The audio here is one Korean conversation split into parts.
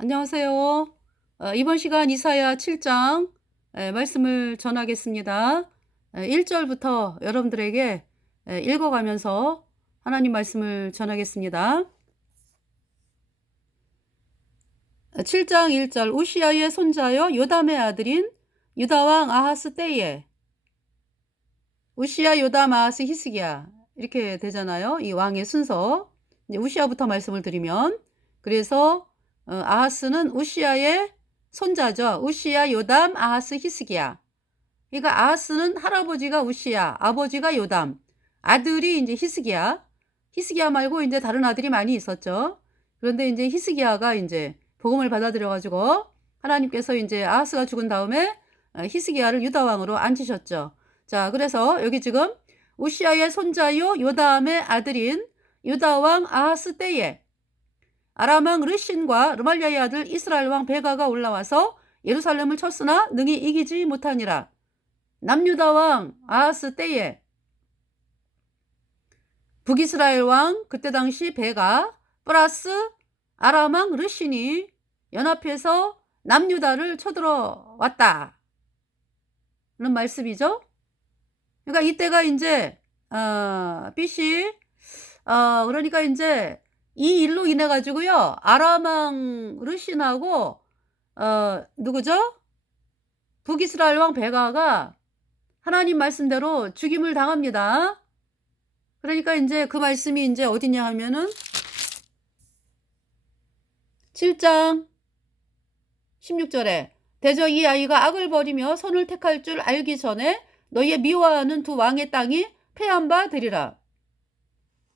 안녕하세요. 이번 시간 이사야 7장 말씀을 전하겠습니다. 1절부터 여러분들에게 읽어가면서 하나님 말씀을 전하겠습니다. 7장 1절 우시아의 손자요 요담의 아들인 유다왕 아하스 때에 우시아 요담 아하스 히스기야 이렇게 되잖아요. 이 왕의 순서. 이제 우시아부터 말씀을 드리면 그래서 아하스는 우시아의 손자죠. 우시아 요담 아하스 히스기야. 그러니까 아하스는 할아버지가 우시아, 아버지가 요담, 아들이 이제 히스기야. 히스기야 말고 이제 다른 아들이 많이 있었죠. 그런데 이제 히스기야가 이제 복음을 받아들여 가지고 하나님께서 이제 아하스가 죽은 다음에 히스기야를 유다 왕으로 앉히셨죠. 자, 그래서 여기 지금 우시아의 손자요 요담의 아들인 유다 왕 아하스 때에 아람 왕 르신과 르말리아의 아들 이스라엘 왕 베가가 올라와서 예루살렘을 쳤으나 능히 이기지 못하니라. 남유다 왕 아하스 때에 북이스라엘 왕 그때 당시 베가 플러스 아람 왕 르신이 연합해서 남유다를 쳐들어왔다 는 말씀이죠. 그러니까 이때가 이제 BC 그러니까 이제 이 일로 인해 가지고요 아람 왕 르신하고 누구죠? 북이스라엘 왕 베가가 하나님 말씀대로 죽임을 당합니다. 그러니까 이제 그 말씀이 이제 어디냐 하면은 7장 16절에 대저 이 아이가 악을 버리며 선을 택할 줄 알기 전에 너희의 미워하는 두 왕의 땅이 패한 바 되리라.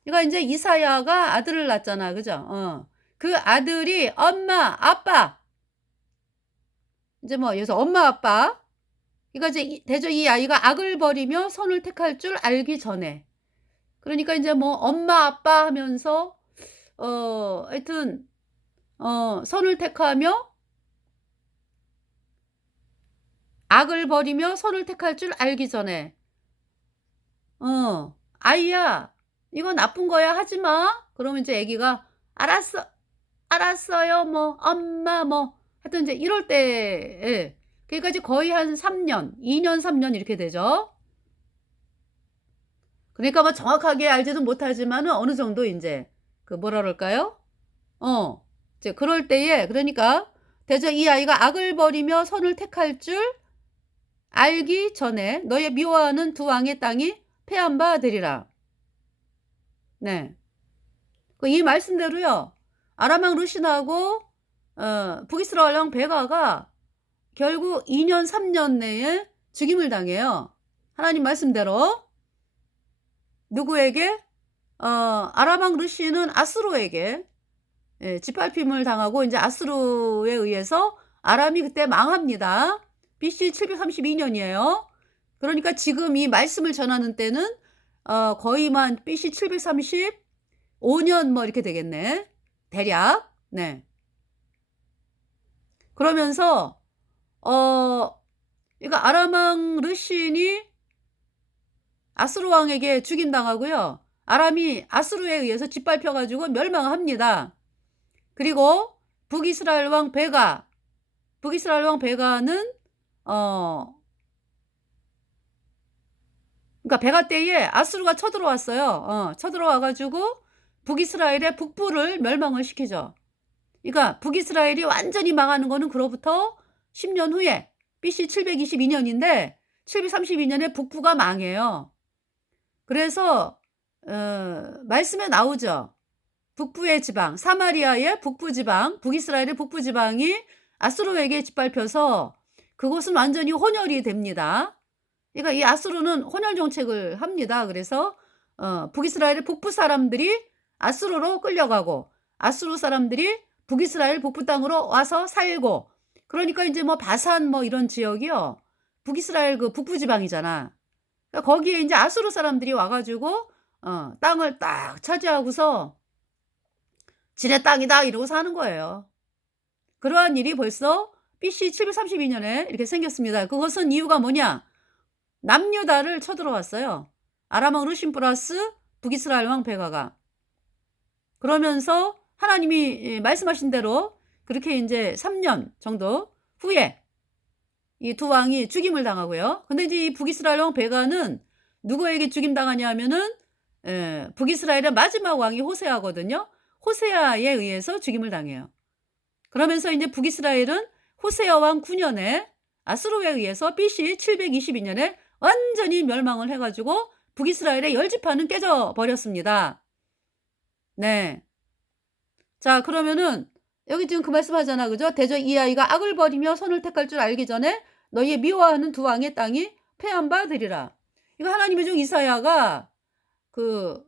그러니까 이제 이사야가 아들을 낳았잖아. 그죠? 그 아들이 엄마, 아빠. 이제 뭐 여기서 엄마, 아빠. 그러니까 이제 대저 이 아이가 악을 버리며 선을 택할 줄 알기 전에. 그러니까 이제 뭐 엄마, 아빠 하면서 하여튼 선을 택하며 악을 버리며 선을 택할 줄 알기 전에 아이야 이거 나쁜 거야 하지 마. 그러면 이제 애기가 알았어, 알았어요. 뭐 엄마 뭐 하여튼 이제 이럴 때 그러니까 이제 거의 한 3년, 2년, 3년 이렇게 되죠. 그러니까 뭐 정확하게 알지는 못하지만은 어느 정도 이제 그 뭐라 그럴까요? 이제 그럴 때에 그러니까 대저 이 아이가 악을 버리며 선을 택할 줄 알기 전에 너의 미워하는 두 왕의 땅이 패한 바 되리라. 네. 이 말씀대로요. 아람 왕 르신하고 북이스라엘 왕 베가가 결국 2년 3년 내에 죽임을 당해요. 하나님 말씀대로. 누구에게? 아람 왕 르신은 아수르에게 짓밟힘을 당하고 이제 아수르에 의해서 아람이 그때 망합니다. BC 732년이에요. 그러니까 지금 이 말씀을 전하는 때는 거의만 BC 735년 뭐 이렇게 되겠네. 대략. 네. 그러면서 그러니까 아람 왕 르신이 아수르 왕에게 죽임당하고요. 아람이 아수르에 의해서 짓밟혀 가지고 멸망합니다. 그리고 북이스라엘 왕 베가는 그러니까 베가 때에 아수르가 쳐들어왔어요. 쳐들어와 가지고 북이스라엘의 북부를 멸망을 시키죠. 그러니까 북이스라엘이 완전히 망하는 거는 그로부터 10년 후에 BC 722년인데 732년에 북부가 망해요. 그래서 말씀에 나오죠. 북부의 지방, 사마리아의 북부 지방, 북이스라엘의 북부 지방이 아수르에게 짓밟혀서 그곳은 완전히 혼혈이 됩니다. 그러니까 이 아수르는 혼혈 정책을 합니다. 그래서 북이스라엘의 북부 사람들이 아수르로 끌려가고 아수르 사람들이 북이스라엘 북부 땅으로 와서 살고 그러니까 이제 뭐 바산 뭐 이런 지역이요. 북이스라엘 그 북부 지방이잖아. 그러니까 거기에 이제 아수르 사람들이 와가지고 땅을 딱 차지하고서 지네 땅이다 이러고 사는 거예요. 그러한 일이 벌써 BC 732년에 이렇게 생겼습니다. 그것은 이유가 뭐냐? 남유다를 쳐들어왔어요. 아람 왕 르신 플러스 북이스라엘 왕 베가가. 그러면서 하나님이 말씀하신 대로 그렇게 이제 3년 정도 후에 이 두 왕이 죽임을 당하고요. 근데 이제 이 북이스라엘 왕 베가는 누구에게 죽임당하냐 하면은 북이스라엘의 마지막 왕이 호세아거든요. 호세아에 의해서 죽임을 당해요. 그러면서 이제 북이스라엘은 호세아 왕 9년에 아수르에 의해서 BC 722년에 완전히 멸망을 해가지고 북이스라엘의 10지파는 깨져 버렸습니다. 네. 자, 그러면은 여기 지금 그 말씀 하잖아. 그죠? 대저 이 아이가 악을 버리며 선을 택할 줄 알기 전에 너희의 미워하는 두 왕의 땅이 패한 바 되리라. 이거 하나님의 종 이사야가 그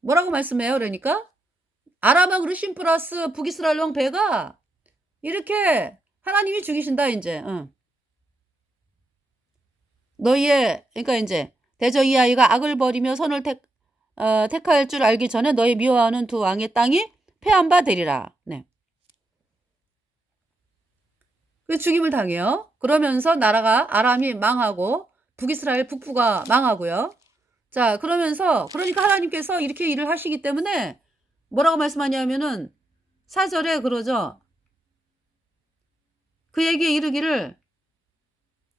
뭐라고 말씀해요? 그러니까 아람왕 르신 플러스 북이스라엘 왕 베가 이렇게 하나님이 죽이신다 이제. 너희의 그러니까 이제 대저 이 아이가 악을 버리며 선을 택할 줄 알기 전에 너희 미워하는 두 왕의 땅이 패한 바 되리라. 네. 그 죽임을 당해요. 그러면서 나라가 아람이 망하고 북이스라엘 북부가 망하고요. 자, 그러니까 하나님께서 이렇게 일을 하시기 때문에 뭐라고 말씀하냐면은 4절에 그러죠. 그에게 이르기를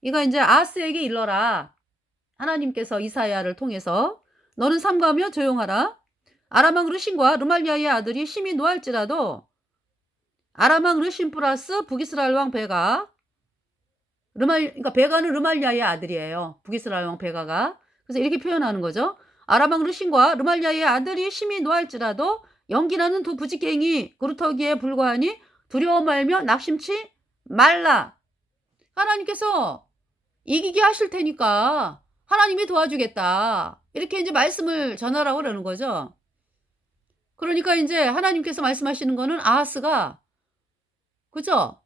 이거 이제 아하스에게 일러라. 하나님께서 이사야를 통해서 너는 삼가며 조용하라. 아람왕 르신과 르말리아의 아들이 심히 노할지라도 아람왕 르신 플러스 북이스라엘 왕 베가 그러니까 베가는 르말리아의 아들이에요. 북이스라엘 왕 베가가. 그래서 이렇게 표현하는 거죠. 아람왕 르신과 르말리아의 아들이 심히 노할지라도 연기나는 두 부지깽이 그루터기에 불과하니 두려워 말며 낙심치 말라. 하나님께서 이기게 하실 테니까 하나님이 도와주겠다. 이렇게 이제 말씀을 전하라고 그러는 거죠. 그러니까 이제 하나님께서 말씀하시는 거는 아하스가 그죠?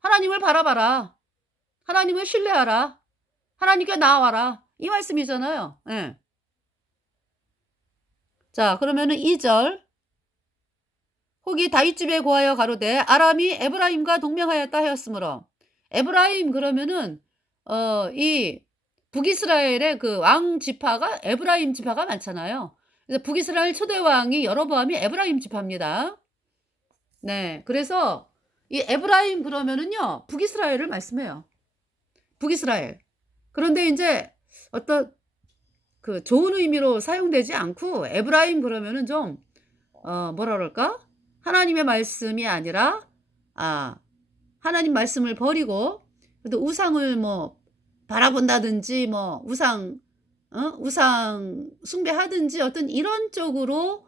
하나님을 바라봐라. 하나님을 신뢰하라. 하나님께 나와라. 이 말씀이잖아요. 네. 자, 그러면은 2절. 혹이 다윗집에 고하여 가로되 아람이 에브라임과 동맹하였다 하였으므로 에브라임 그러면은 이 북이스라엘의 그 왕 지파가 에브라임 지파가 많잖아요. 그래서 북이스라엘 초대 왕이 여로보암이 에브라임 지파입니다. 네, 그래서 이 에브라임 그러면은요 북이스라엘을 말씀해요. 북이스라엘. 그런데 이제 어떤 그 좋은 의미로 사용되지 않고 에브라임 그러면은 좀 뭐라 그럴까? 하나님의 말씀이 아니라 하나님 말씀을 버리고 또 우상을 뭐 바라본다든지 뭐 우상 숭배하든지 어떤 이런 쪽으로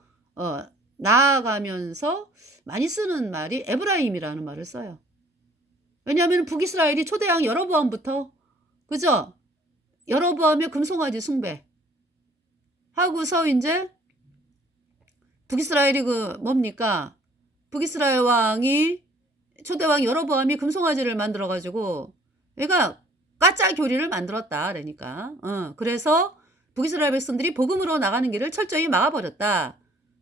나아가면서 많이 쓰는 말이 에브라임이라는 말을 써요. 왜냐하면 북이스라엘이 초대왕 여로보암부터 그죠? 여로보암의 금송아지 숭배 하고서 이제 북이스라엘이 그 뭡니까? 북이스라엘 왕이 초대왕 여로보암이 금송아지를 만들어 가지고 얘가 가짜 교리를 만들었다. 그러니까 그래서 북이스라엘 백성들이 복음으로 나가는 길을 철저히 막아버렸다.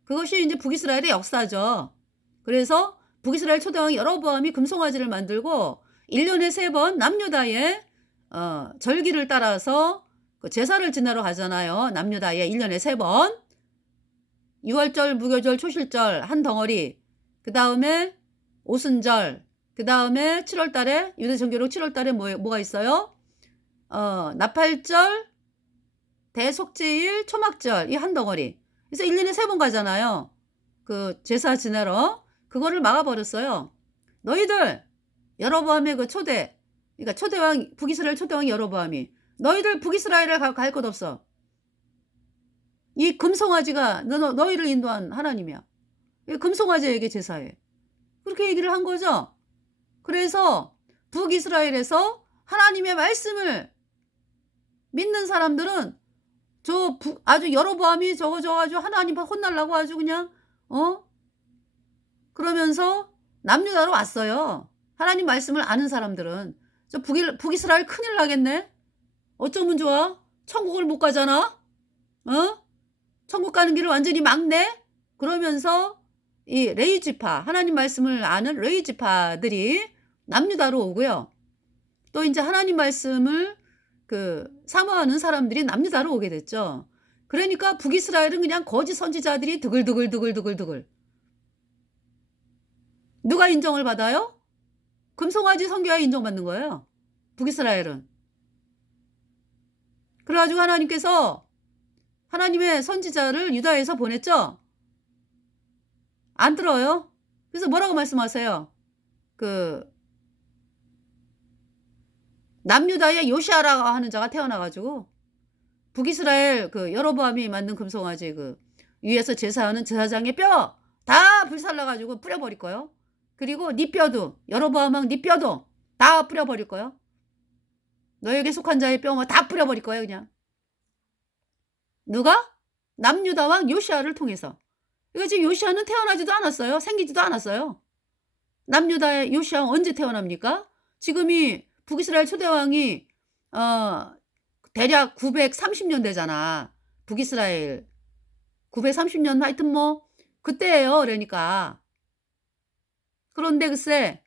그것이 이제 북이스라엘의 역사죠. 그래서 북이스라엘 초대왕 여로보암이 금송아지를 만들고 1년에 3번 남유다의 절기를 따라서 그 제사를 지내러 가잖아요. 남유다에 1년에 3번 6월절, 무교절, 초실절 한 덩어리 그 다음에 오순절 그 다음에 7월달에 유대 정교록 7월달에 뭐가 있어요? 나팔절, 대속제일, 초막절 이 한 덩어리. 그래서 1년에 3번 가잖아요. 그 제사 지내러 그거를 막아버렸어요. 너희들 여로보암의 그 그러니까 초대왕 북이스라엘 초대왕 여로보암이 너희들 북이스라엘을 갈 것 없어. 이 금송아지가 너희를 인도한 하나님이야. 금송아지에게 제사해. 그렇게 얘기를 한 거죠. 그래서 북이스라엘에서 하나님의 말씀을 믿는 사람들은 아주 여로보암이 저거 아주 하나님 혼날라고 아주 그냥 그러면서 남유다로 왔어요. 하나님 말씀을 아는 사람들은 저 북이스라엘 큰일 나겠네. 어쩌면 좋아? 천국을 못 가잖아. 천국 가는 길을 완전히 막네. 그러면서 이 레위 지파 하나님 말씀을 아는 레위 지파들이 남유다로 오고요. 또 이제 하나님 말씀을 사모하는 사람들이 남유다로 오게 됐죠. 그러니까 북이스라엘은 그냥 거짓 선지자들이 드글드글 누가 인정을 받아요? 금송아지 선교가 인정받는 거예요, 북이스라엘은. 그래 가지고 하나님께서 하나님의 선지자를 유다에서 보냈죠? 안 들어요. 그래서 뭐라고 말씀하세요? 그 남유다의 요시아라고 하는 자가 태어나 가지고 북이스라엘 그 여로보암이 만든 금송아지 그 위에서 제사하는 제사장의 뼈 다 불살라 가지고 뿌려 버릴 거예요. 그리고 네 뼈도 여로보암 왕 네 뼈도 다 뿌려 버릴 거예요. 너에게 속한 자의 뼈 뭐 다 뿌려 버릴 거예요, 그냥. 누가? 남유다 왕 요시아를 통해서. 이거 지금 요시아는 태어나지도 않았어요. 생기지도 않았어요. 남유다의 요시아 언제 태어납니까? 지금이 북이스라엘 초대 왕이 대략 930년 되잖아. 북이스라엘 930년 하여튼 뭐 그때예요. 그러니까. 그런데 글쎄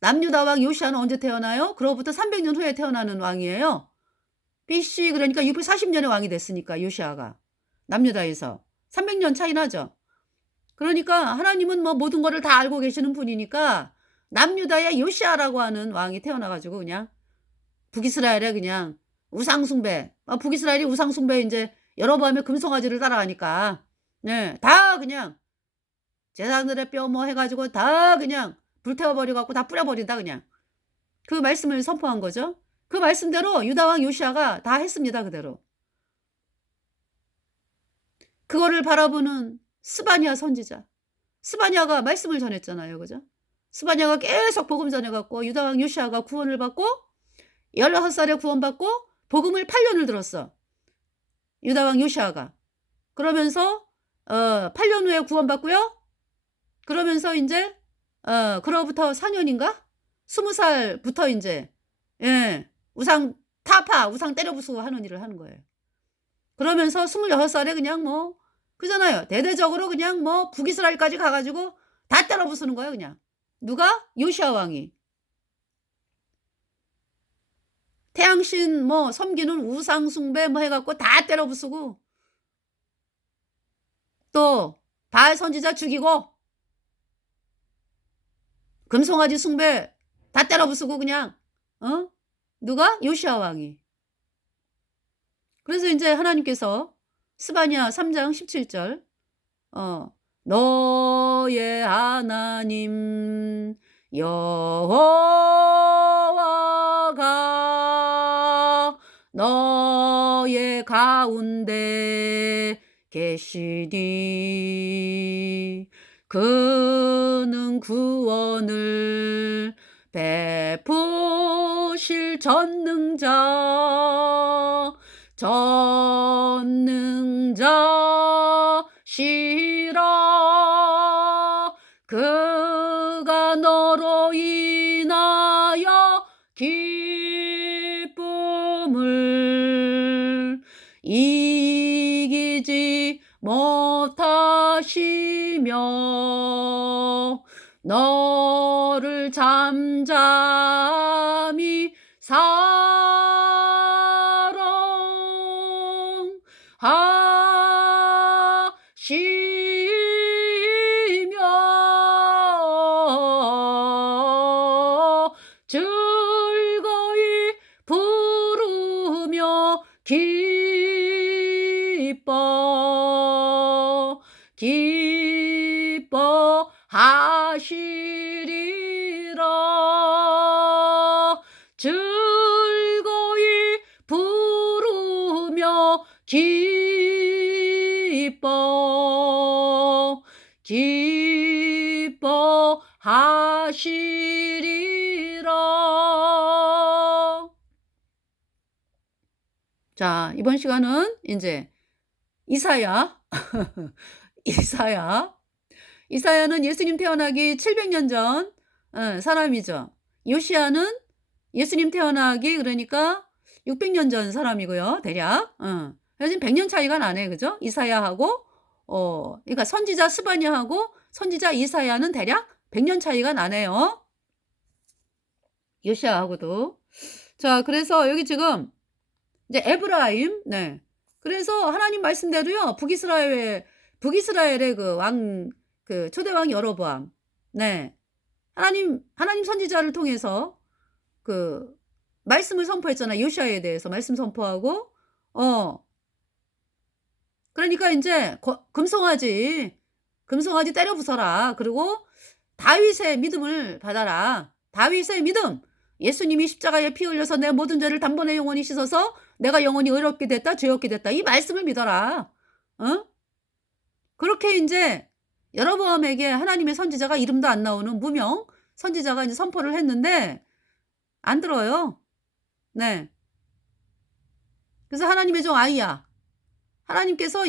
남유다 왕 요시아는 언제 태어나요? 그로부터 300년 후에 태어나는 왕이에요. BC 그러니까 640년에 왕이 됐으니까 요시아가 남유다에서 300년 차이 나죠. 그러니까 하나님은 뭐 모든 거를 다 알고 계시는 분이니까 남유다의 요시아라고 하는 왕이 태어나 가지고 그냥 북이스라엘에 그냥 우상 숭배. 북이스라엘이 우상 숭배 인제 여로보암의 금송아지를 따라가니까 네 다 그냥 제사장들의 뼈 뭐 해 가지고 다 그냥 불태워 버려 갖고 다 뿌려 버린다 그냥. 그 말씀을 선포한 거죠. 그 말씀대로 유다 왕 요시아가 다 했습니다 그대로. 그거를 바라보는 스바냐 선지자. 스바냐가 말씀을 전했잖아요. 그죠? 스바냐가 계속 복음 전해 갖고 유다 왕 요시아가 구원을 받고 16살에 구원받고 복음을 8년을 들었어. 유다 왕 요시아가. 그러면서 8년 후에 구원받고요. 그러면서 인제 그로부터 4년인가? 20살부터 인제 예. 우상 타파, 우상 때려 부수고 하는 일을 하는 거예요. 그러면서 26살에 그냥 뭐 그잖아요. 대대적으로 그냥 뭐 북이스라엘까지 가 가지고 다 때려 부수는 거예요, 그냥. 누가? 요시아 왕이. 태양신 뭐 섬기는 우상 숭배 뭐 해 갖고 다 때려 부수고 또 바알 선지자 죽이고 금송아지 숭배 다 때려 부수고 그냥 누가? 요시아 왕이. 그래서 인제 하나님께서 스바냐 3장 17절 너의 하나님 여호와가 너의 가운데 계시니 그는 구원을 베푸실 전능자시라 그가 너로 인하여 기쁨을 이기지 못하시며 너를 잠잠히 사랑하시며 즐거이 부르며 기뻐하시리라 즐거이 부르며 기뻐하시리라. 자, 이번 시간은 인제 이사야 이사야는 예수님 태어나기 700년 전 사람이죠. 요시야는 예수님 태어나기 그러니까 600년 전 사람이고요, 대략. 그래서 지금 100년 차이가 나네. 그죠? 이사야하고 그러니까 선지자 스바냐하고 선지자 이사야는 대략 100년 차이가 나네요. 요시야하고도. 자, 그래서 여기 지금 이제 에브라임 네. 그래서 하나님 말씀대로요. 북이스라엘의 그 초대 왕 여로보암 네. 하나님 선지자를 통해서 그 말씀을 선포했잖아요. 요시아에 대해서 말씀 선포하고 어 그러니까 인제 금송아지 때려 부숴라. 그리고 다윗의 믿음을 받아라. 다윗의 믿음. 예수님이 십자가에 피 흘려서 내 모든 죄를 단번에 영원히 씻어서 내가 영원히 의롭게 됐다. 죄 없게 됐다. 이 말씀을 믿어라. 어? 그렇게 인제 여로보암에게 하나님의 선지자가 이름도 안 나오는 무명 선지자가 이제 선포를 했는데 안 들어요. 네. 그래서 하나님의 종 아히야. 하나님께서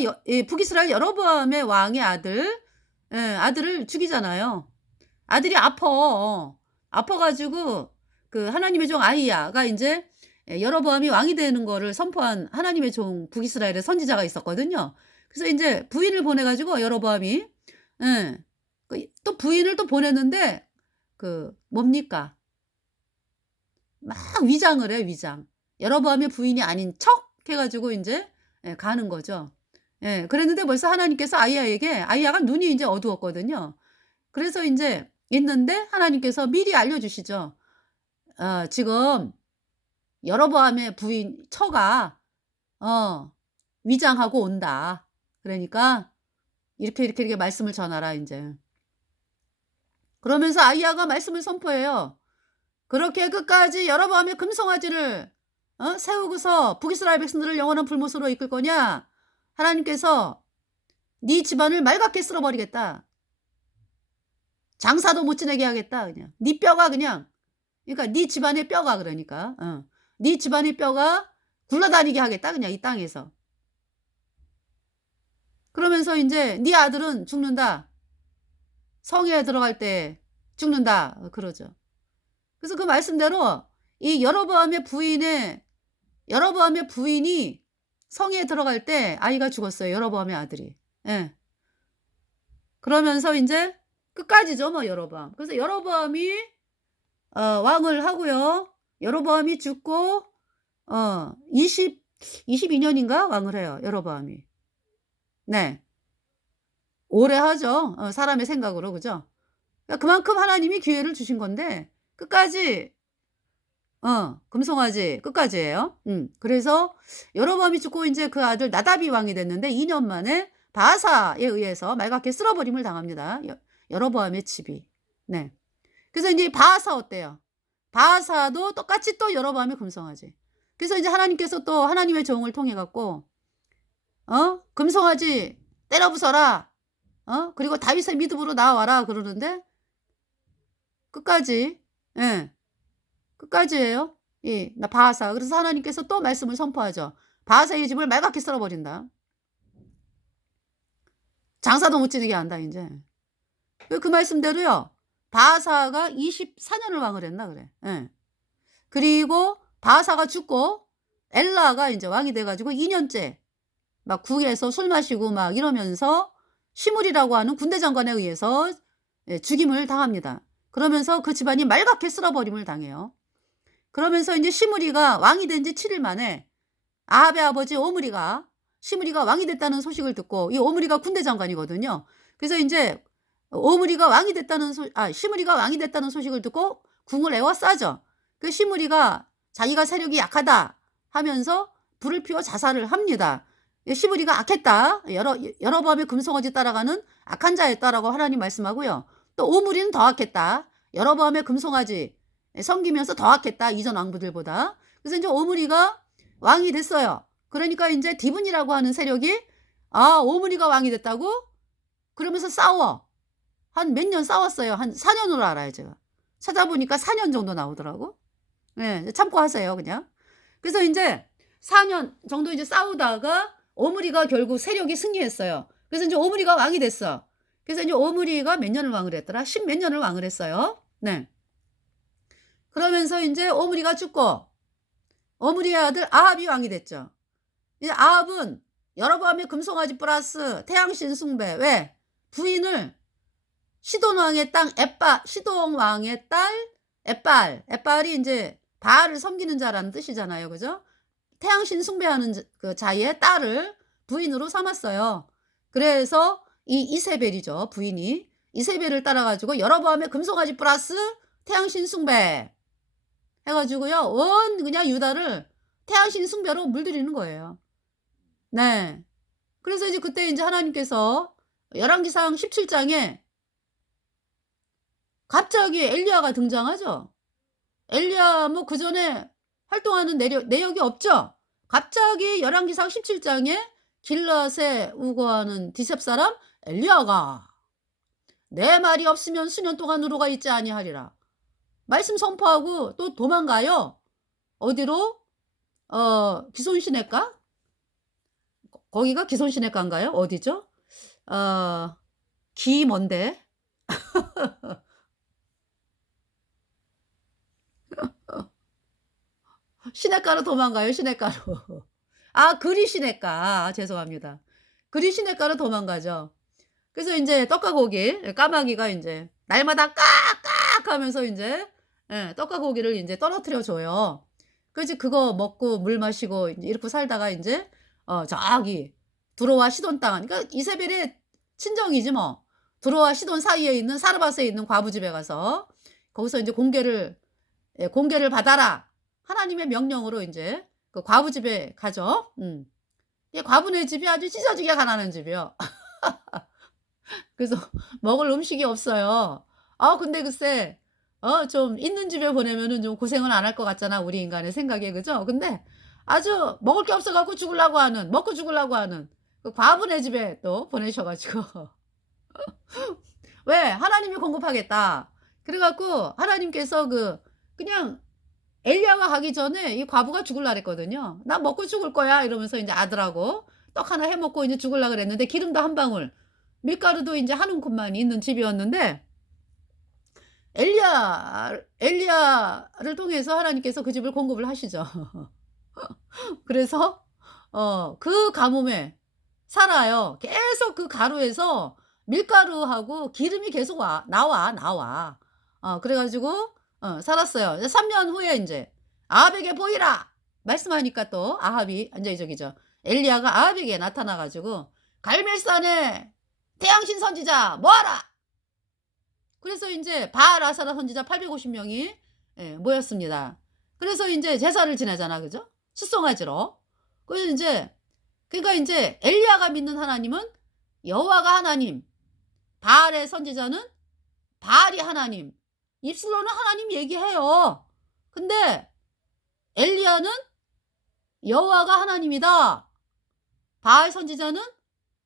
북이스라엘 여로보암의 왕의 아들을 죽이잖아요. 아들이 아파 가지고 그 하나님의 종 아히야가 인제 여로보암이 왕이 되는 거를 선포한 하나님의 종 북이스라엘의 선지자가 있었거든요. 그래서 인제 부인을 보내 가지고 여로보암이 예. 또 부인을 또 보냈는데 뭡니까? 막 위장을 해 위장. 여로보암의 부인이 아닌 척 해 가지고 인제 가는 거죠. 예. 그랬는데 벌써 하나님께서 아히야가 눈이 인제 어두웠거든요. 그래서 인제 있는데 하나님께서 미리 알려주시죠. 지금 여로보암의 부인 처가 위장하고 온다. 그러니까 이렇게 말씀을 전하라 인제. 그러면서 아히야가 말씀을 선포해요. 그렇게 끝까지 여로보암의 금송아지를 세우고서 북이스라엘 백성들을 영원한 불못으로 이끌 거냐? 하나님께서 네 집안을 말갛게 쓸어 버리겠다. 장사도 못 지내게 하겠다 그냥. 네 뼈가 그냥 그러니까 네 집안의 뼈가 그러니까 네 집안의 뼈가 굴러다니게 하겠다 그냥 이 땅에서. 그러면서 인제 "네 아들은 죽는다. 성에 들어갈 때 죽는다." 그러죠. 그래서 그 말씀대로 이 여로보암의 부인이 성에 들어갈 때 아이가 죽었어요, 여로보암의 아들이. 예. 그러면서 인제 끝까지죠 뭐 여로보암. 그래서 여로보암이 왕을 하고요. 여로보암이 죽고 22 년인가 왕을 해요, 여로보암이. 네. 오래 하죠. 사람의 생각으로 그죠? 그러니까 그만큼 하나님이 기회를 주신 건데 끝까지 금송아지 끝까지예요. 그래서 여로보암이 죽고 인제 그 아들 나답이 왕이 됐는데 2년 만에 바하사에 의해서 말갛게 쓸어 버림을 당합니다, 여로보암의 집이. 네. 그래서 인제 바하사 어때요? 바하사도 똑같이 또 여로보암의 금송아지. 그래서 이제 하나님께서 또 하나님의 종을 통해 갖고 "금송아지 때려 부숴라. 그리고 다윗의 믿음으로 나아와라." 그러는데 끝까지 예. 끝까지예요. 바하사. 그래서 하나님께서 또 말씀을 선포하죠. "바하사의 집을 말갛게 썰어 버린다. 장사도 못 지내게 한다 인제." 그 말씀대로요. 바하사가 24 년을 왕을 했나 그래. 예. 그리고 바하사가 죽고 엘라가 인제 왕이 돼 가지고 2 년째 막 궁에서 술 마시고 막 이러면서 시므리라고 하는 군대 장관에 의해서 죽임을 당합니다. 그러면서 그 집안이 말갛게 쓸어 버림을 당해요. 그러면서 인제 시므리가 왕이 된 지 7일 만에 아합의 아버지 오므리가 시므리가 왕이 됐다는 소식을 듣고 이 오므리가 군대 장관이거든요. 그래서 인제 시므리가 왕이 됐다는 소식을 듣고 궁을 에워싸죠. 그 시므리가 자기가 세력이 약하다 하면서 불을 피워 자살을 합니다. 시므리가 악했다. 여로보암의 금송아지 따라가는 악한 자였다라고 하나님 말씀하고요. 또 오므리는 더 악했다. 여로보암의 금송아지 섬기면서 더 악했다. 이전 왕부들보다. 그래서 인제 오므리가 왕이 됐어요. 그러니까 인제 디분이라고 하는 세력이 오므리가 왕이 됐다고? 그러면서 싸워. 한 몇 년 싸웠어요. 한 4 년으로 알아요 제가. 찾아보니까 4년 정도 나오더라고. 예. 참고하세요 그냥. 그래서 인제 4년 정도 이제 싸우다가 오므리가 결국 세력이 승리했어요. 그래서 인제 오므리가 왕이 됐어. 그래서 인제 오므리가 몇 년을 왕을 했더라? 10 몇 년을 왕을 했어요. 네. 그러면서 인제 오므리가 죽고 오므리의 아들 아합이 왕이 됐죠. 이 아합은 여로보암의 금송아지 플러스 태양신 숭배. 왜? 부인을 시돈 왕의 딸 엣발이 인제 바알을 섬기는 자라는 뜻이잖아요. 그죠? 태양신 숭배하는 그 자의 딸을 부인으로 삼았어요. 그래서 이 이세벨이죠, 부인이. 이세벨을 따라 가지고 여로보암의 금송아지 플러스 태양신 숭배 해 가지고요. 온 그냥 유다를 태양신 숭배로 물들이는 거예요. 네. 그래서 이제 그때 인제 하나님께서 열왕기상 17 장에 갑자기 엘리야가 등장하죠. 엘리야 뭐 그전에 활동하는 내역이 없죠. 갑자기 열왕기상 17 장에 길앗에 우거하는 디셉 사람 엘리야가 "내 말이 없으면 수년 동안 누루가 있지 아니하리라." 말씀 선포하고 또 도망가요. 어디로? 기손 시내가? 거기가 기손 시내가인가요? 어디죠? 어 뭔데? 시내가로 도망가요, 시내가로. 아 그리 시내가. 아 죄송합니다. 그리 시내가로 도망가죠. 그래서 인제 떡과 고기 까마귀가 인제 날마다 "깍깍." 하면서 인제 떡과 고기를 인제 떨어뜨려 줘요. 그래서 그거 먹고 물 마시고 인제 이러고 살다가 인제 저기 두로와 시돈 땅 그러니까 이세벨의 친정이지 뭐. 두로와 시돈 사이에 있는 사르밧에 있는 과부 집에 가서 거기서 인제 공개를 받아라. 하나님의 명령으로 인제 그 과부 집에 가죠. 이 과부네 집이 아주 찢어지게 가난한 집이요. 그래서 먹을 음식이 없어요. 근데 글쎄 좀 있는 집에 보내면은 좀 고생을 안 할 것 같잖아, 우리 인간의 생각에. 그죠? 근데 아주 먹을 게 없어 갖고 죽으려고 하는 먹고 죽으려고 하는 그 과부네 집에 또 보내셔 가지고 왜? 하나님이 공급하겠다. 그래 갖고 하나님께서 그냥 엘리야가 가기 전에 이 과부가 죽을라 그랬거든요. "나 먹고 죽을 거야." 이러면서 인제 아들하고 떡 하나 해 먹고 인제 죽을라 그랬는데 기름도 한 방울 밀가루도 인제 한 움큼만 있는 집이었는데 엘리야를 통해서 하나님께서 그 집을 공급을 하시죠. 그래서 그 가뭄에 살아요. 계속 그 가루에서 밀가루하고 기름이 계속 나와. 그래 가지고 살았어요. 이제 3년 후에 인제 "아합에게 보이라." 말씀하니까 또 아합이 아니 저기죠. 엘리야가 아합에게 나타나 가지고 "갈멜산에 태양신 선지자 모아라." 그래서 인제 바알 아사라 선지자 850 명이 모였습니다. 그래서 인제 제사를 지내잖아. 그죠? 숫송아지로. 그래서 인제 그러니까 인제 엘리야가 믿는 하나님은 여호와가 하나님, 바알의 선지자는 바알이 하나님. 입술로는 하나님 얘기해요. 근데 엘리야는 여호와가 하나님이다. 바알 선지자는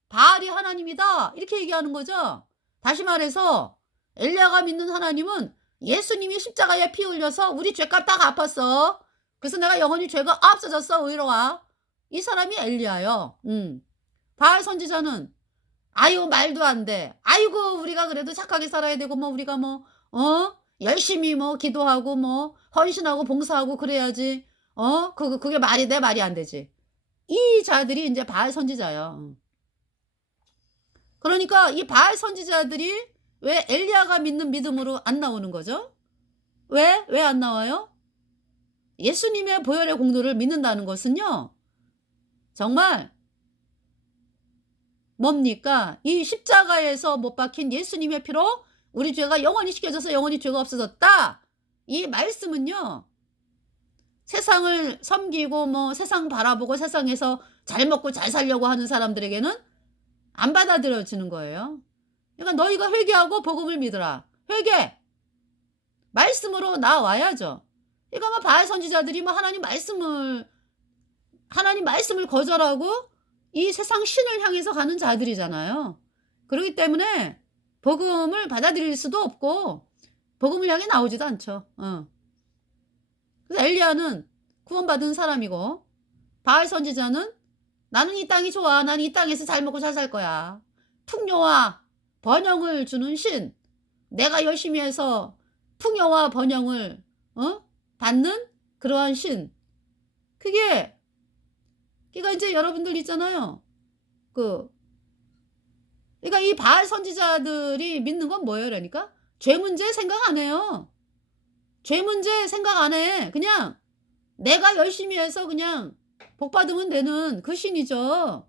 바알이 하나님이다. 이렇게 얘기하는 거죠. 다시 말해서 엘리야가 믿는 하나님은 예수님이 십자가에 피 흘려서 우리 죄값 다 갚았어. 그래서 내가 영원히 죄가 없어졌어. 의로와. 이 사람이 엘리야요. 바알 선지자는 아유 말도 안 돼. 아이고 우리가 그래도 착하게 살아야 되고 뭐 우리가 뭐 열심히 뭐 기도하고 뭐 헌신하고 봉사하고 그래야지. 그게 말이 돼? 말이 안 되지. 이 자들이 인제 바알 선지자예요. 그러니까 이 바알 선지자들이 왜 엘리야가 믿는 믿음으로 안 나오는 거죠? 왜? 왜 안 나와요? 예수님의 보혈의 공로를 믿는다는 것은요. 정말 뭡니까? 이 십자가에서 못 박힌 예수님의 피로 우리 죄가 영원히 씻겨져서 영원히 죄가 없어졌다. 이 말씀은요. 세상을 섬기고 뭐 세상 바라보고 세상에서 잘 먹고 잘 살려고 하는 사람들에게는 안 받아들여지는 거예요. 그러니까 너희가 회개하고 복음을 믿으라. 회개. 말씀으로 나와야죠. 그러니까 뭐 바알 선지자들이 뭐 하나님 말씀을 거절하고 이 세상 신을 향해서 가는 자들이잖아요. 그렇기 때문에 복음을 받아들일 수도 없고 복음을 향해 나오지도 않죠. 그래서 엘리야는 구원받은 사람이고 바알 선지자는 나는 이 땅이 좋아. 나는 이 땅에서 잘 먹고 잘 살 거야. 풍요와 번영을 주는 신. 내가 열심히 해서 풍요와 번영을 받는 그러한 신. 그게 그러니까 인제 여러분들 있잖아요. 그 그러니까 이 바알 선지자들이 믿는 건 뭐예요 그러니까? 죄 문제 생각 안 해요. 죄 문제 생각 안 해. 그냥 내가 열심히 해서 그냥 복 받으면 되는 그 신이죠.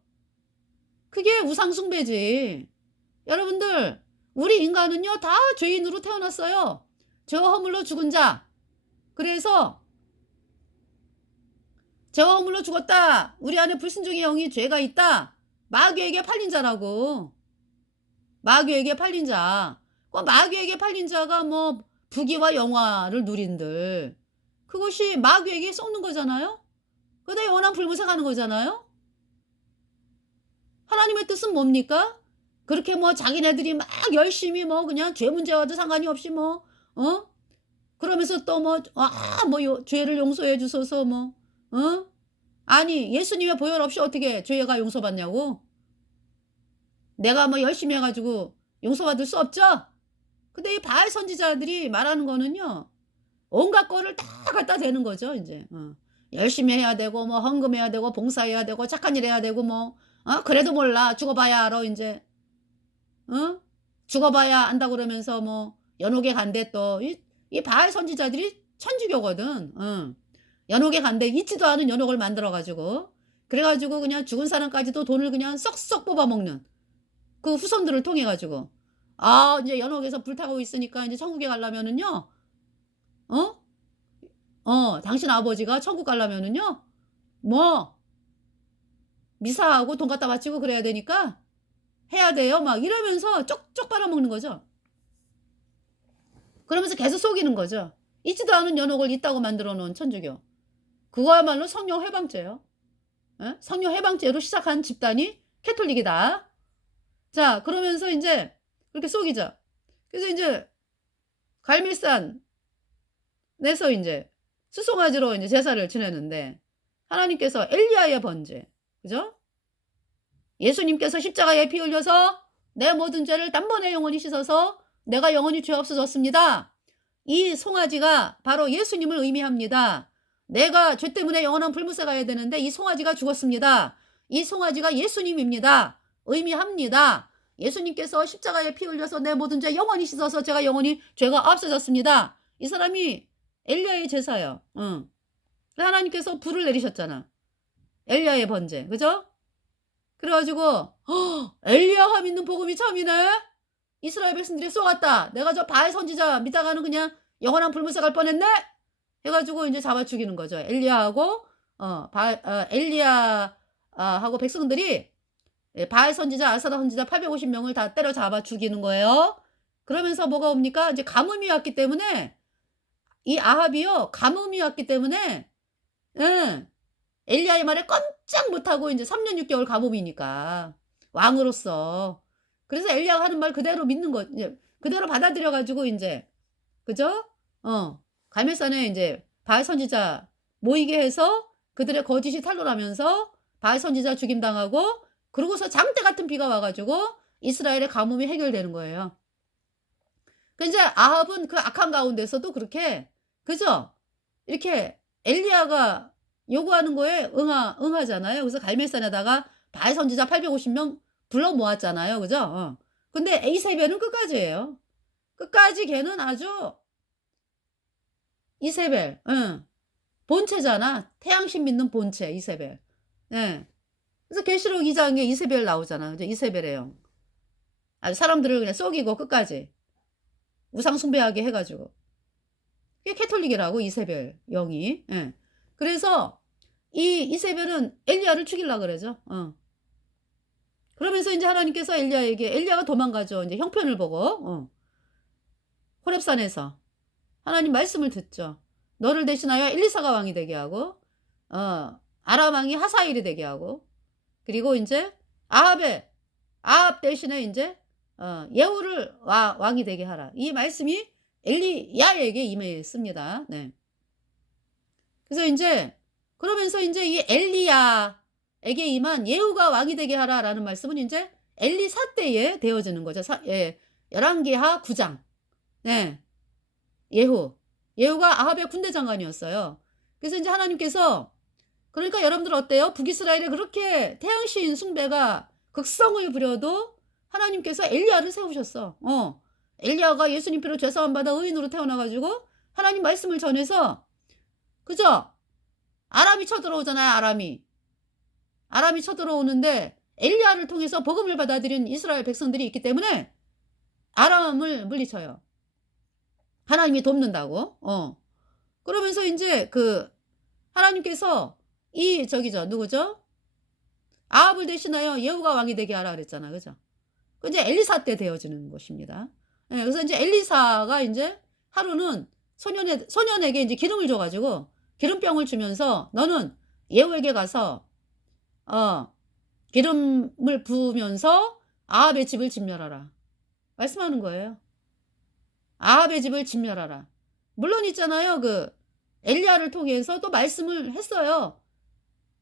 그게 우상 숭배지. 여러분들 우리 인간은요 다 죄인으로 태어났어요. 죄와 허물로 죽은 자. 그래서 죄와 허물로 죽었다. 우리 안에 불순종의 영이 죄가 있다. 마귀에게 팔린 자라고. 마귀에게 팔린 자. 그 마귀에게 팔린 자가 뭐 부귀와 영화를 누린들. 그것이 마귀에게 썩는 거잖아요. 그다 영원한 불못에 가는 거잖아요. 하나님의 뜻은 뭡니까? 그렇게 뭐 자기네들이 막 열심히 뭐 그냥 죄 문제와도 상관이 없이 뭐 그러면서 또 뭐 죄를 용서해 주소서 뭐 아니 예수님의 보혈 없이 어떻게 죄가 용서받냐고? 내가 뭐 열심히 해 가지고 용서받을 수 없죠? 근데 이 바알 선지자들이 말하는 거는요. 온갖 거를 다 갖다 대는 거죠 인제. 열심히 해야 되고 뭐 헌금해야 되고 봉사해야 되고 착한 일 해야 되고 뭐 그래도 몰라. 죽어 봐야 알아 인제. 죽어 봐야 안다 그러면서 뭐 연옥에 간대 또. 이 바알 선지자들이 천주교거든. 연옥에 간대. 있지도 않은 연옥을 만들어 가지고. 그래 가지고 그냥 죽은 사람까지도 돈을 그냥 썩썩 뽑아 먹는 그 후손들을 통해 가지고. 인제 연옥에서 불타고 있으니까 인제 천국에 가려면은요. 어? 당신 아버지가 천국 가려면은요. 뭐 미사하고 돈 갖다 바치고 그래야 되니까 해야 돼요. 막 이러면서 쪽쪽 빨아먹는 거죠. 그러면서 계속 속이는 거죠. 있지도 않은 연옥을 있다고 만들어 놓은 천주교. 그거야말로 성령 해방죄예요. 예? 성령 해방죄로 시작한 집단이 캐톨릭이다. 자, 그러면서 인제 그렇게 속이죠. 그래서 인제 갈매산에서 인제 수송아지로 인제 제사를 지내는데 하나님께서 엘리야의 번제, 그죠? 예수님께서 십자가에 피 흘려서 내 모든 죄를 단번에 영원히 씻어서 내가 영원히 죄 없어졌습니다. 이 송아지가 바로 예수님을 의미합니다. 내가 죄 때문에 영원한 불못에 가야 되는데 이 송아지가 죽었습니다. 이 송아지가 예수님입니다. 의미합니다. 예수님께서 십자가에 피 흘려서 내 모든 죄 영원히 씻어서 제가 영원히 죄가 없어졌습니다. 이 사람이 엘리야의 제사예요. 하나님께서 불을 내리셨잖아. 엘리야의 번제. 그죠? 그래 가지고 엘리야가 믿는 복음이 참이네. 이스라엘 백성들이 쏘았다. 내가 저 바알 선지자 믿다가는 그냥 영원한 불못에 갈 뻔했네. 해 가지고 인제 잡아 죽이는 거죠. 엘리야하고 엘리야 하고 백성들이 바알 선지자, 아사라 선지자 850 명을 다 때려잡아 죽이는 거예요. 그러면서 뭐가 옵니까? 이제 가뭄이 왔기 때문에 이 아합이요. 가뭄이 왔기 때문에 예. 엘리야의 말에 꼼짝 못하고 인제 3 년 6 개월 가뭄이니까 왕으로서. 그래서 엘리야가 하는 말 그대로 믿는 거 이제 그대로 받아들여 가지고 인제 그죠? 갈멜산에 인제 바알 선지자 모이게 해서 그들의 거짓이 탄로나면서 바알 선지자 죽임당하고 그러고서 장대 같은 비가 와 가지고 이스라엘의 가뭄이 해결되는 거예요. 그 인제 아합은 그 악한 가운데서도 그렇게 그죠? 이렇게 엘리야가 요구하는 거에 응하잖아요. 그래서 갈멜산에다가 바알 선지자 850명 불러 모았잖아요. 그죠? 근데 이세벨은 끝까지예요. 끝까지 걔는 아주 이세벨. 본체잖아. 태양신 믿는 본체 이세벨. 예. 그래서 계시록 2 장에 이세벨 나오잖아. 그죠? 이세벨의 영. 아주 사람들을 그냥 속이고 끝까지 우상 숭배하게 해 가지고. 그게 캐톨릭이라고 이세벨 영이. 예. 그래서 이 이세벨은 엘리야를 죽이려고 그러죠. 그러면서 인제 하나님께서 엘리야에게 엘리야가 도망가죠. 인제 형편을 보고. 호렙산에서 하나님 말씀을 듣죠. 너를 대신하여 엘리사가 왕이 되게 하고 아람 왕이 하사엘이 되게 하고 그리고 인제 아합 대신에 인제 예후를 왕이 되게 하라. 이 말씀이 엘리야에게 임했습니다. 네. 그래서 인제 그러면서 인제 이 엘리야에게 임한 예후가 왕이 되게 하라라는 말씀은 인제 엘리사 때에 되어지는 거죠. 열왕기하 9 장. 네. 예후가 아합의 군대 장관이었어요. 그래서 인제 하나님께서 그러니까 여러분들 어때요? 북이스라엘에 그렇게 태양신 숭배가 극성을 부려도 하나님께서 엘리야를 세우셨어. 엘리야가 예수님 피로 죄 사함 받아 의인으로 태어나 가지고 하나님 말씀을 전해서 그죠? 아람이 쳐들어오잖아요, 아람이 쳐들어오는데 엘리야를 통해서 복음을 받아들인 이스라엘 백성들이 있기 때문에 아람을 물리쳐요. 하나님이 돕는다고. 그러면서 인제 그 하나님께서 이 저기죠. 누구죠? 아합을 대신하여 예후가 왕이 되게 하라 그랬잖아. 그죠? 그 이제 엘리사 때 되어지는 것입니다. 예, 그래서 인제 엘리사가 인제 하루는 소년에게 인제 기름을 줘 가지고 기름병을 주면서 "너는 예후에게 가서 기름을 부으면서 아합의 집을 진멸하라." 말씀하는 거예요. 아합의 집을 진멸하라. 물론 있잖아요. 그 엘리야를 통해서 또 말씀을 했어요.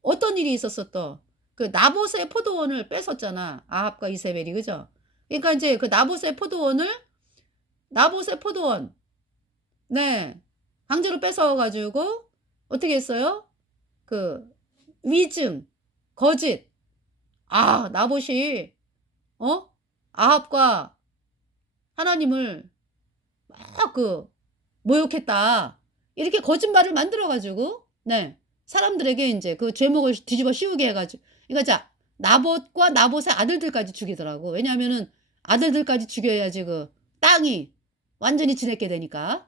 어떤 일이 있었어 또. 그 나봇의 포도원을 뺏었잖아. 아합과 이세벨이. 그죠? 그러니까 인제 그 나봇의 포도원 네. 강제로 뺏어 가지고 어떻게 했어요? 그 위증, 거짓. 나봇이 어? 아합과 하나님을 막 모욕했다. 이렇게 거짓말을 만들어 가지고 네. 사람들에게 인제 그 죄목을 뒤집어 씌우게 해 가지고 그러니까 자 나봇과 나봇의 아들들까지 죽이더라고. 왜냐하면은 아들들까지 죽여야지 그 땅이 완전히 지냈게 되니까.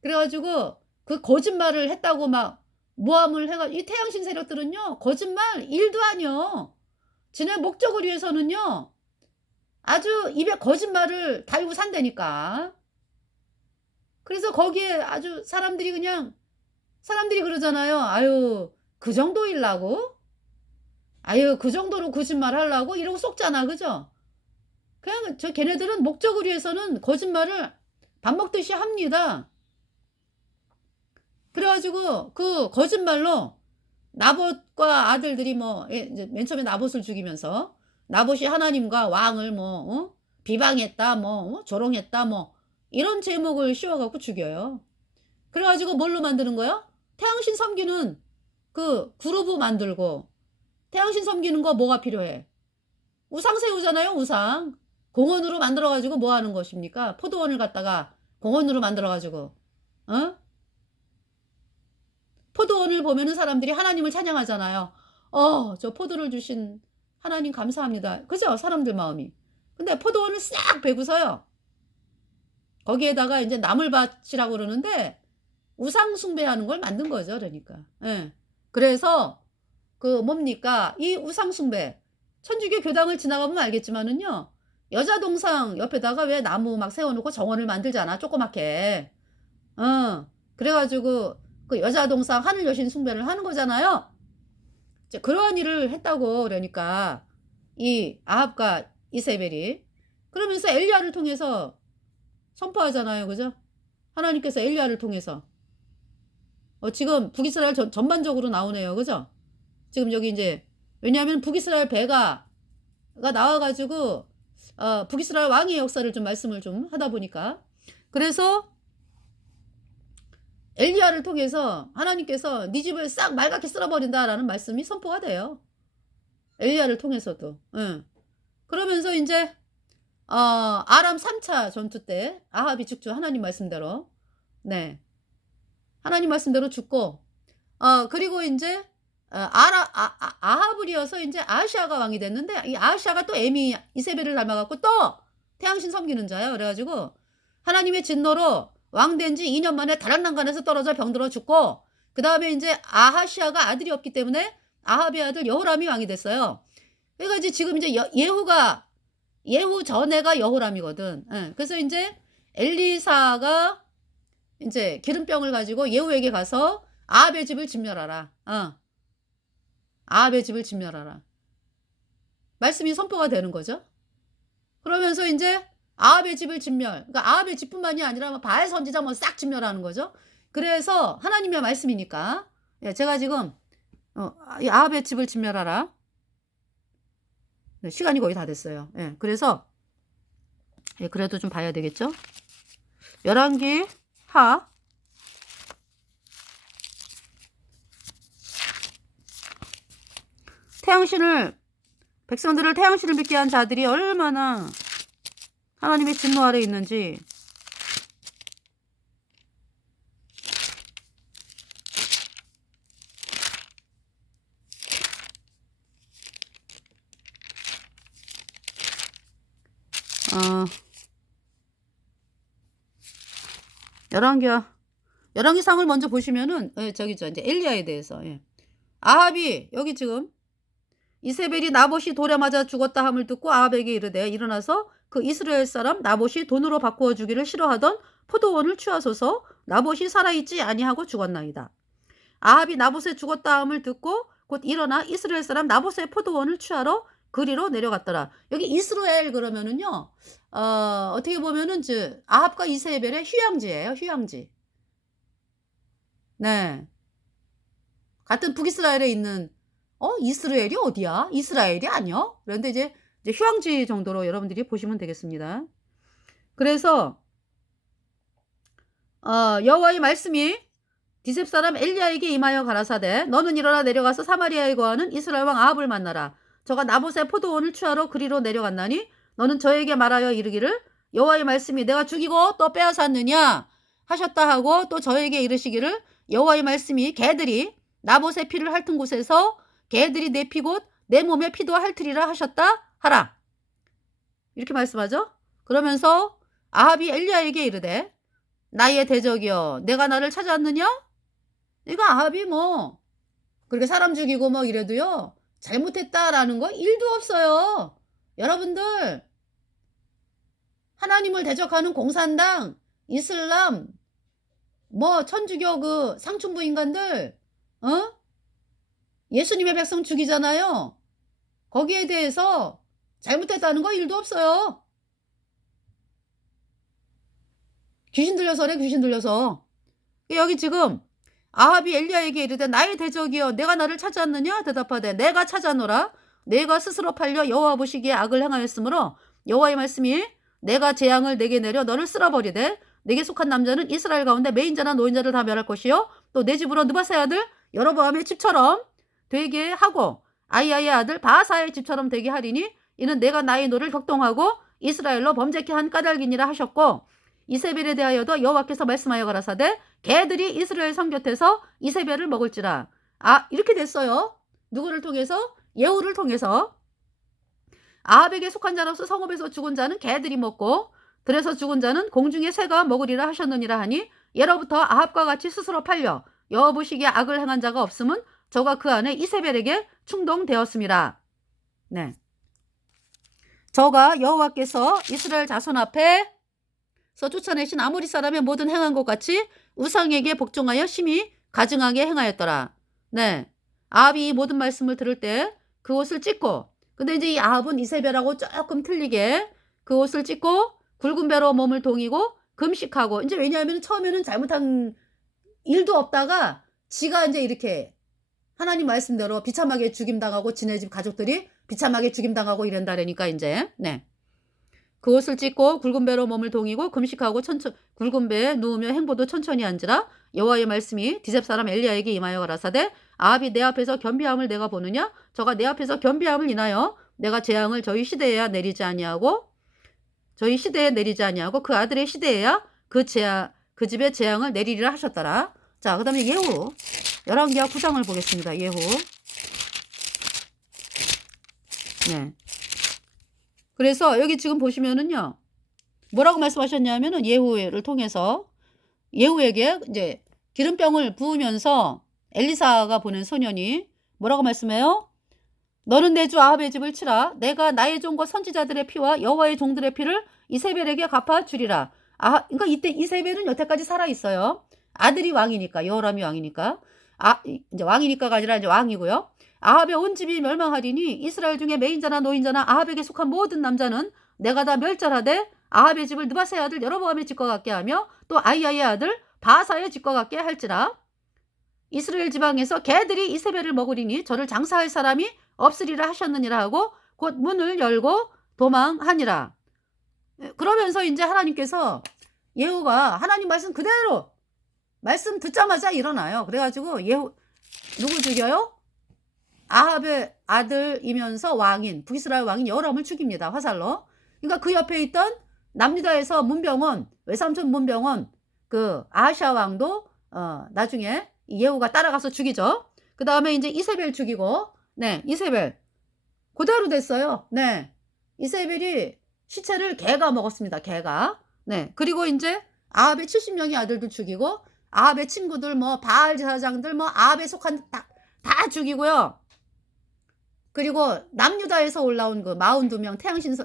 그래 가지고 그 거짓말을 했다고 막 모함을 해 이 태양신 세력들은요. 거짓말 1도 아니요. 지네 목적을 위해서는요. 아주 입에 거짓말을 달고 산다니까. 그래서 거기에 아주 사람들이 그러잖아요. "아유 그 정도 일라고? 아유 그 정도로 거짓말 하려고?" 이러고 속잖아. 그죠? 그냥 걔네들은 목적을 위해서는 거짓말을 밥 먹듯이 합니다. 그래 가지고 그 거짓말로 나봇과 아들들이 뭐 예 인제 맨 처음에 나봇을 죽이면서 나봇이 하나님과 왕을 비방했다 조롱했다 이런 제목을 씌워 갖고 죽여요. 그래 가지고 뭘로 만드는 거야? 태양신 섬기는 그 그루브 만들고 태양신 섬기는 거 뭐가 필요해? 우상 세우잖아요, 우상. 공원으로 만들어 가지고 뭐 하는 것입니까? 포도원을 갖다가 공원으로 만들어 가지고 어? 포도원을 보면은 사람들이 하나님을 찬양하잖아요. 저 포도를 주신 하나님 감사합니다." 그죠? 사람들 마음이. 근데 포도원을 싹 베고서요. 거기에다가 인제 나물밭이라고 그러는데 우상 숭배하는 걸 만든 거죠 그러니까. 예. 그래서 그 뭡니까? 이 우상 숭배 천주교 교당을 지나가 보면 알겠지만은요. 여자 동상 옆에다가 왜 나무 막 세워 놓고 정원을 만들잖아 조그맣게. 그래 가지고 그 여자 동상 하늘 여신 숭배를 하는 거잖아요. 이제 그러한 일을 했다고 그러니까 이 아합과 이세벨이. 그러면서 엘리야를 통해서 선포하잖아요. 그죠? 하나님께서 엘리야를 통해서. 지금 북이스라엘 전반적으로 나오네요. 그죠? 지금 여기 인제 왜냐하면 북이스라엘 배가 나와 가지고 북이스라엘 왕의 역사를 좀 말씀을 좀 하다 보니까. 그래서 엘리야를 통해서 하나님께서 "네 집을 싹 말갛게 쓸어 버린다."라는 말씀이 선포가 돼요. 엘리야를 통해서도. 예. 그러면서 인제 아람 3차 전투 때 아합이 죽죠, 하나님 말씀대로. 네. 하나님 말씀대로 죽고 그리고 인제 아합을 이어서 인제 아하시아가 왕이 됐는데 이 아하시아가 또 애미 이세벨을 닮아 갖고 또 태양신 섬기는 자예요. 그래 가지고 하나님의 진노로 왕 된 지 2년 만에 다락난간에서 떨어져 병들어 죽고 그다음에 인제 아하시아가 아들이 없기 때문에 아합의 아들 여호람이 왕이 됐어요. 그러니까 이제 지금 이제 예후 전에가 여호람이거든. 예. 그래서 인제 엘리사가 인제 기름병을 가지고 예후에게 가서 "아합의 집을 진멸하라." "아합의 집을 진멸하라." 말씀이 선포가 되는 거죠. 그러면서 인제 아합의 집을 진멸 그러니까 아합의 집뿐만이 아니라 뭐 바알 선지자 싹 진멸하는 거죠. 그래서 하나님의 말씀이니까 예 제가 지금 이 "아합의 집을 진멸하라." 네 시간이 거의 다 됐어요. 예. 그래서 예 그래도 좀 봐야 되겠죠? 열왕기 하 태양신을 백성들을 태양신을 믿게 한 자들이 얼마나 하나님의 진노 아래 있는지 어 열왕기상을 먼저 보시면은 저기죠. 이제 엘리야에 대해서. 예. 아합이 여기 지금 이세벨이 나봇이 돌에 맞아 죽었다 함을 듣고 아합에게 이르되 일어나서 그 이스라엘 사람 나봇이 돈으로 바꾸어 주기를 싫어하던 포도원을 취하소서. 나봇이 살아있지 아니하고 죽었나이다. 아합이 나봇의 죽었다 함을 듣고 곧 일어나 이스라엘 사람 나봇의 포도원을 취하러 그리로 내려갔더라. 여기 이스라엘 그러면은요. 어떻게 보면은 아합과 이세벨의 휴양지예요. 휴양지. 네. 같은 북이스라엘에 있는 이스라엘이 어디야? 이스라엘이 아니야? 그런데 이제 휴양지 정도로 여러분들이 보시면 되겠습니다. 그래서 여호와의 말씀이 디셉 사람 엘리야에게 임하여 가라사대 너는 일어나 내려가서 사마리아에 거하는 이스라엘 왕 아합을 만나라. 저가 나봇의 포도원을 취하러 그리로 내려갔나니 너는 저에게 말하여 이르기를 여호와의 말씀이 내가 죽이고 또 빼앗았느냐 하셨다 하고 또 저에게 이르시기를 여호와의 말씀이 개들이 나봇의 피를 핥은 곳에서 개들이 내 피 곧 내 몸의 피도 핥으리라 하셨다 하라. 이렇게 말씀하죠. 그러면서 아합이 엘리야에게 이르되 나의 대적이여 내가 나를 찾아왔느냐? 이거 아합이 뭐 그렇게 사람 죽이고 뭐 이래도요 잘못했다라는 거 1도 없어요. 여러분들 하나님을 대적하는 공산당, 이슬람, 뭐 천주교 그 상층부 인간들 예수님의 백성 죽이잖아요. 거기에 대해서 잘못됐다는 거 1도 없어요. 귀신 들려서 그래. 귀신 들려서. 여기 지금 아합이 엘리야에게 이르되 나의 대적이여 내가 나를 찾았느냐 대답하되 내가 찾아노라. 내가 스스로 팔려 여호와 보시기에 악을 행하였으므로 여호와의 말씀이 내가 재앙을 내게 내려 너를 쓸어버리되 내게 속한 남자는 이스라엘 가운데 매인자나 노인자를 다 멸할 것이요 또 내 집으로 느바세 아들 여로보암의 집처럼 되게 하고 아이야의 아들 바하사의 집처럼 되게 하리니 이는 내가 나의 노를 격동하고 이스라엘로 범죄케 한 까닭이니라 하셨고 이세벨에 대하여도 여호와께서 말씀하여 가라사대 개들이 이스라엘 성 곁에서 이세벨을 먹을지라. 이렇게 됐어요. 누구를 통해서? 예후를 통해서. 아합에게 속한 자로서 성읍에서 죽은 자는 개들이 먹고 들에서 죽은 자는 공중의 새가 먹으리라 하셨느니라 하니 예로부터 아합과 같이 스스로 팔려 여호와 보시기에 악을 행한 자가 없음은 저가 그 안에 이세벨에게 충동되었습니다. 네. 저가 여호와께서 이스라엘 자손 앞에서 쫓아내신 아모리 사람의 모든 행한 것 같이 우상에게 복종하여 심히 가증하게 행하였더라. 네. 아합이 이 모든 말씀을 들을 때 그 옷을 찢고 근데 이제 이 아합은 이세벨하고 조금 틀리게 그 옷을 찢고 굵은 배로 몸을 동이고 금식하고 이제 왜냐하면 처음에는 잘못한 일도 없다가 지가 이제 이렇게 하나님 말씀대로 비참하게 죽임당하고 지네 집 가족들이 비참하게 죽임당하고 이런다라니까 이제 네. 그 옷을 찢고 굵은 배로 몸을 동이고 금식하고 굵은 배에 누우며 행보도 천천히 앉으라. 여호와의 말씀이 디셉 사람 엘리야에게 임하여 가라사대 아합이 내 앞에서 겸비함을 내가 보느냐? 저가 내 앞에서 겸비함을 인하여 내가 재앙을 저희 시대에야 내리지 아니하고 그 아들의 시대에야 그 집의 재앙을 내리리라 하셨더라. 자, 그 다음에 예후 열왕기하 9장을 보겠습니다. 예후. 네. 그래서 여기 지금 보시면은요. 뭐라고 말씀하셨냐면은 예후를 통해서 예후에게 이제 기름병을 부으면서 엘리사가 보낸 소년이 뭐라고 말씀해요? 너는 내 주 아합의 집을 치라. 내가 나의 종과 선지자들의 피와 여호와의 종들의 피를 이세벨에게 갚아 주리라. 그러니까 이때 이세벨은 여태까지 살아 있어요. 아들이 왕이니까 여호람이 왕이니까 이제 왕이니까가 아니라 이제 왕이고요. 아합의 온 집이 멸망하리니 이스라엘 중에 매인자나 노인자나 아합에게 속한 모든 남자는 내가 다 멸절하되 아합의 집을 느바세의 아들 여로보암의 집과 같게 하며 또 아이야의 아들 바하사의 집과 같게 할지라. 이스라엘 지방에서 개들이 이세벨을 먹으리니 저를 장사할 사람이 없으리라 하셨느니라 하고 곧 문을 열고 도망하니라. 그러면서 이제 하나님께서 예후가 하나님 말씀 그대로 말씀 듣자마자 일어나요. 그래가지고 예후 누구 죽여요? 아합의 아들이면서 왕인 북이스라엘 왕인 여호람을 죽입니다. 화살로. 그러니까 그 옆에 있던 남유다에서 문병원 외삼촌 문병원 그 아하시아 왕도 나중에 예후가 따라가서 죽이죠. 그 다음에 이제 이세벨 죽이고 네 이세벨 그대로 됐어요. 네 이세벨이 시체를 개가 먹었습니다. 개가. 네 그리고 이제 아합의 70명의 아들도 죽이고 아합의 친구들 뭐 바알 제사장들 뭐 아합에 속한 다 죽이고요. 그리고 남유다에서 올라온 그 42명 태양신